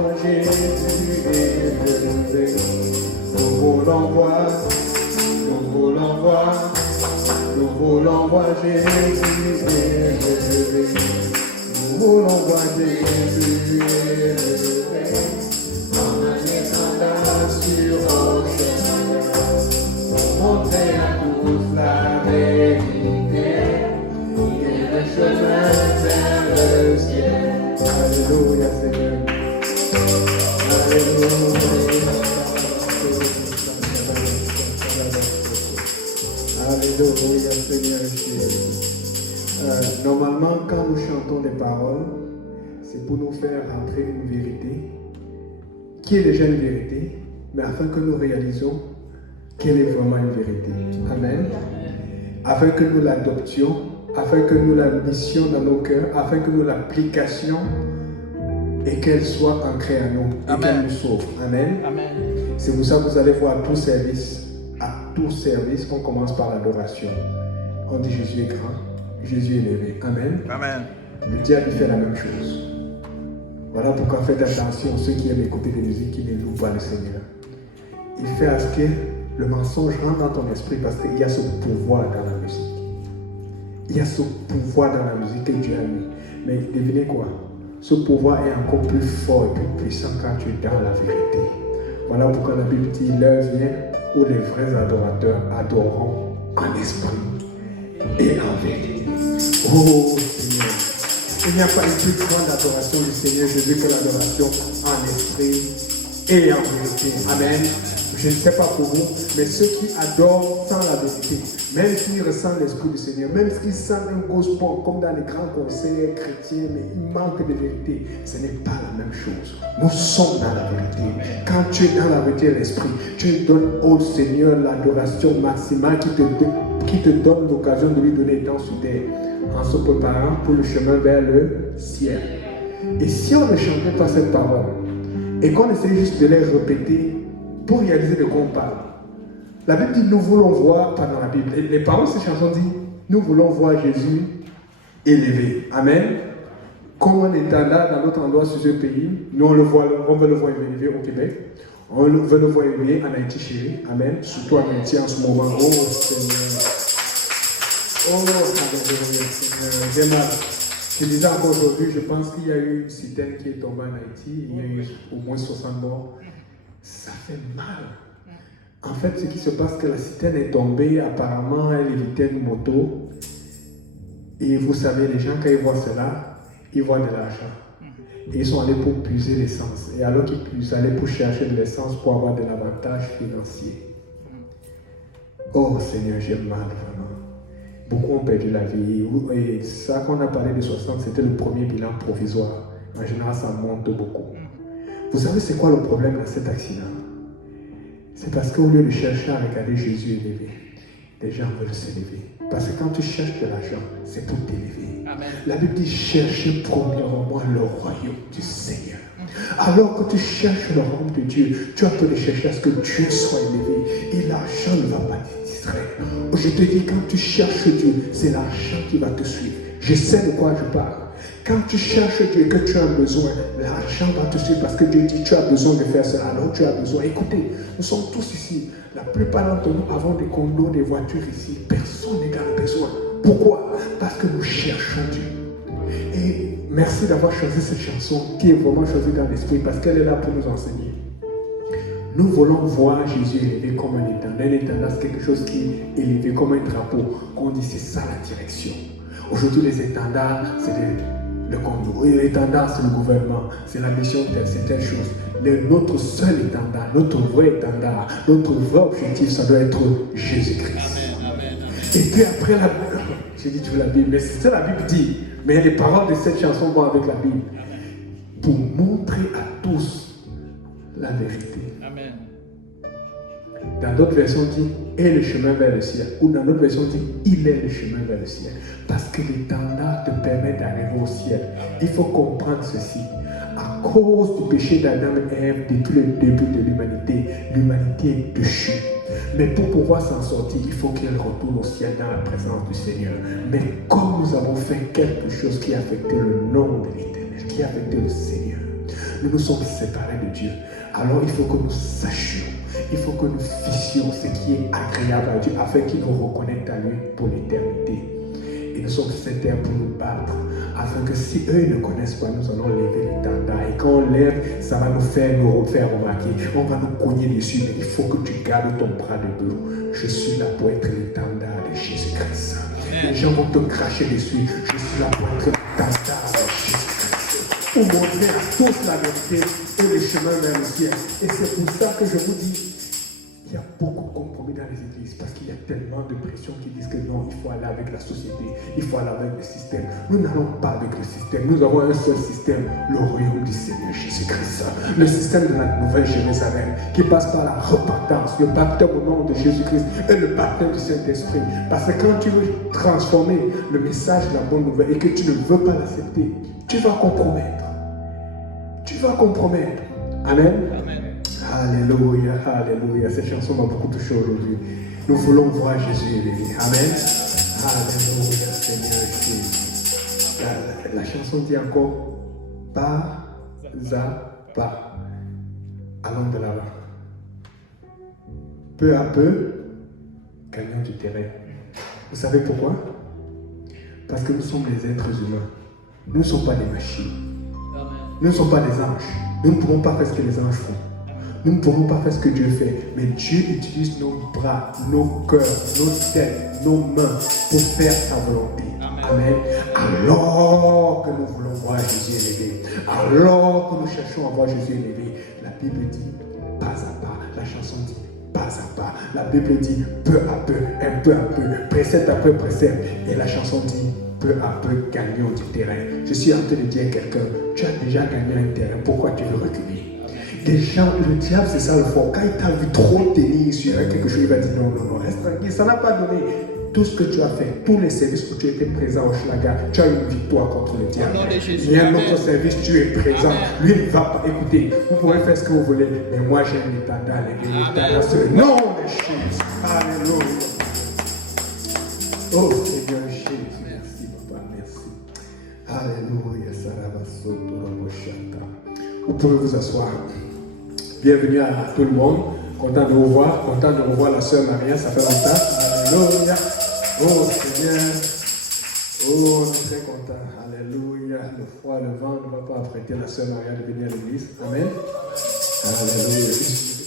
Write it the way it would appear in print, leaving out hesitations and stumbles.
voix Jésus élevé. Nous l'envoie, nous l'envoie, nous l'envoie Jésus élevé. Nous l'envoie Jésus élevé. En un étendard sur rocher, pour montrer à tous la vérité et le chemin vers le ciel. Alléluia Seigneur. Alléluia Seigneur Jésus. Normalement, quand nous chantons des paroles, c'est pour nous faire entrer une vérité, qui est déjà une vérité, mais afin que nous réalisons quelle est vraiment une vérité. Amen. Afin que nous l'adoptions, afin que nous la missions dans nos cœurs, afin que nous l'appliquions et qu'elle soit ancrée à nous et qu'elle nous sauve. Amen. Amen. C'est pour ça que vous allez voir à tout service, on commence par l'adoration. On dit Jésus est grand, Jésus est élevé. Amen. Amen. Le diable fait la même chose. Voilà pourquoi faites attention ceux qui aiment écouter des musiques qui ne louent pas le Seigneur. Il fait à ce que le mensonge rentre dans ton esprit parce qu'il y a ce pouvoir dans la musique. Il y a ce pouvoir dans la musique que Dieu a mis. Mais devinez quoi? Ce pouvoir est encore plus fort et plus puissant quand tu es dans la vérité. Voilà pourquoi la Bible dit l'heure vient où les vrais adorateurs adoreront en esprit et en vérité. Oh Seigneur, il n'y a pas une plus grande adoration du Seigneur Jésus que l'adoration en esprit et en vérité. Amen. Je ne sais pas pour vous, mais ceux qui adorent sans la vérité, même s'ils ressentent l'esprit du Seigneur, même s'ils sentent un gospel comme dans les grands concerts chrétiens, mais il manque de vérité, ce n'est pas la même chose. Nous sommes dans la vérité. Quand tu es dans la vérité de l'esprit, tu donnes au Seigneur l'adoration maximale qui te donne l'occasion de lui donner temps sur terre, en se préparant pour le chemin vers le ciel. Et si on ne chantait pas cette parole, et qu'on essaie juste de les répéter, pour réaliser de quoi on parle. La Bible dit nous voulons voir, pas dans la Bible, les paroles de cette chanson disent nous voulons voir Jésus élevé. Amen. Comme on est là dans notre endroit sur ce pays, nous on veut le voir élevé au Québec. On veut le voir élevé en Haïti chérie. Amen. Surtout en Haïti en ce moment. Oh Seigneur. Oh Seigneur. J'ai mal. Je disais encore aujourd'hui, je pense qu'il y a eu une citerne qui est tombée en Haïti. Il y a eu au moins 60 morts. Ça fait mal. En fait, ce qui se passe, c'est que la citerne est tombée, apparemment, elle évitait une moto. Et vous savez, les gens, quand ils voient cela, ils voient de l'argent. Et ils sont allés pour puiser l'essence. Et alors qu'ils allaient pour chercher de l'essence pour avoir de l'avantage financier. Oh Seigneur, j'ai mal vraiment. Beaucoup ont perdu la vie. Et ça qu'on a parlé de 60, c'était le premier bilan provisoire. En général, ça monte beaucoup. Vous savez c'est quoi le problème dans cet accident? C'est parce qu'au lieu de chercher à regarder Jésus élevé, les gens veulent s'élever. Parce que quand tu cherches de l'argent, c'est pour t'élever. La Bible dit cherchez premièrement le royaume du Seigneur. Alors que tu cherches le royaume de Dieu, tu as pu chercher à ce que Dieu soit élevé. Et l'argent ne va pas te distraire. Je te dis, quand tu cherches Dieu, c'est l'argent qui va te suivre. Je sais de quoi je parle. Quand tu cherches Dieu et que tu as besoin, l'argent va te suivre parce que Dieu dit tu as besoin de faire cela. Alors tu as besoin. Écoutez, nous sommes tous ici. La plupart d'entre nous avons des condos, des voitures ici. Personne n'est dans le besoin. Pourquoi? Parce que nous cherchons Dieu. Et merci d'avoir choisi cette chanson qui est vraiment choisie dans l'esprit parce qu'elle est là pour nous enseigner. Nous voulons voir Jésus élevé comme un étendard. Un étendard, c'est quelque chose qui est élevé comme un drapeau. On dit c'est ça la direction. Aujourd'hui, les étendards, c'est le Congo. Et l'étendard, c'est le gouvernement. C'est la mission telle, c'est telle chose. Mais notre seul étendard, notre vrai étendard, notre vrai objectif, ça doit être Jésus-Christ. Et puis après la Bible, j'ai dit toujours la Bible, mais c'est ça la Bible dit. Mais les paroles de cette chanson vont avec la Bible. Pour montrer à tous la vérité. Amen. Dans d'autres versions, on dit est le chemin vers le ciel. Ou dans d'autres versions, on dit il est le chemin vers le ciel. Parce que l'étendard te permet d'arriver au ciel. Il faut comprendre ceci. À cause du péché d'Adam et Ève, depuis le début de l'humanité est déchue. Mais pour pouvoir s'en sortir, il faut qu'elle retourne au ciel dans la présence du Seigneur. Mais comme nous avons fait quelque chose qui a affecté le nom de l'Éternel, qui a affecté le Seigneur, nous nous sommes séparés de Dieu. Alors il faut que nous sachions, il faut que nous fissions ce qui est agréable à Dieu afin qu'il nous reconnaisse à lui pour l'éternité. Et nous sommes sur cette terre pour nous battre, afin que si eux ne connaissent pas, nous allons lever l'étendard. Et quand on lève, ça va nous faire remarquer. On va nous cogner dessus, mais il faut que tu gardes ton bras debout. Je suis là pour être l'étendard de Jésus-Christ. Les gens vont te cracher dessus. Je suis là pour être l'étendard de Jésus-Christ. Pour montrer à tous la vérité et le chemin vers le ciel. Et c'est pour ça que je vous dis, il y a beaucoup de compromis dans les églises parce qu'il y a tellement de pression qui disent que non, il faut aller avec la société, il faut aller avec le système. Nous n'allons pas avec le système, nous avons un seul système, le royaume du Seigneur Jésus-Christ. Le système de la Nouvelle Jérusalem qui passe par la repentance, le baptême au nom de Jésus-Christ et le baptême du Saint-Esprit. Parce que quand tu veux transformer le message de la bonne nouvelle et que tu ne veux pas l'accepter, tu vas compromettre. Tu vas compromettre. Amen. Amen. Alléluia, alléluia. Cette chanson m'a beaucoup touché aujourd'hui. Nous voulons voir Jésus élevé. Amen. Alléluia, Seigneur Jésus. La chanson dit encore, pas à pas. Allons de l'avant. Peu à peu, gagnons du terrain. Vous savez pourquoi? Parce que nous sommes des êtres humains. Nous ne sommes pas des machines. Nous ne sommes pas des anges. Nous ne pourrons pas faire ce que les anges font. Nous ne pourrons pas faire ce que Dieu fait, mais Dieu utilise nos bras, nos cœurs, nos têtes, nos mains pour faire sa volonté. Amen. Alors que nous voulons voir Jésus élevé, alors que nous cherchons à voir Jésus élevé, la Bible dit pas à pas, la chanson dit pas à pas, la Bible dit peu à peu, un peu à peu, précepte après précepte, et la chanson dit peu à peu, gagnons du terrain. Je suis en train de dire à quelqu'un, tu as déjà gagné un terrain, pourquoi tu veux reculer? Des gens, le diable, c'est ça le fond. Quand il t'a vu trop tenir sur quelque chose, il va dire non, reste tranquille. Ça n'a pas donné tout ce que tu as fait, tous les services où tu étais présent au Schlager, tu as une victoire contre le diable. Il y a un autre service, tu es présent. Lui ne va pas écouter. Vous pouvez faire ce que vous voulez, mais moi j'ai un étendard. L'étendard, c'est le nom de Jésus. Alléluia. Oh Seigneur Jésus, merci papa, merci. Alléluia. Vous pouvez vous asseoir. Bienvenue à tout le monde. Content de vous voir. Content de revoir la sœur Maria. Ça fait longtemps. Alléluia. Oh Seigneur. Oh, on est très content. Alléluia. Le froid, le vent ne va pas apprêter la sœur Maria de venir à l'église. Amen. Alléluia.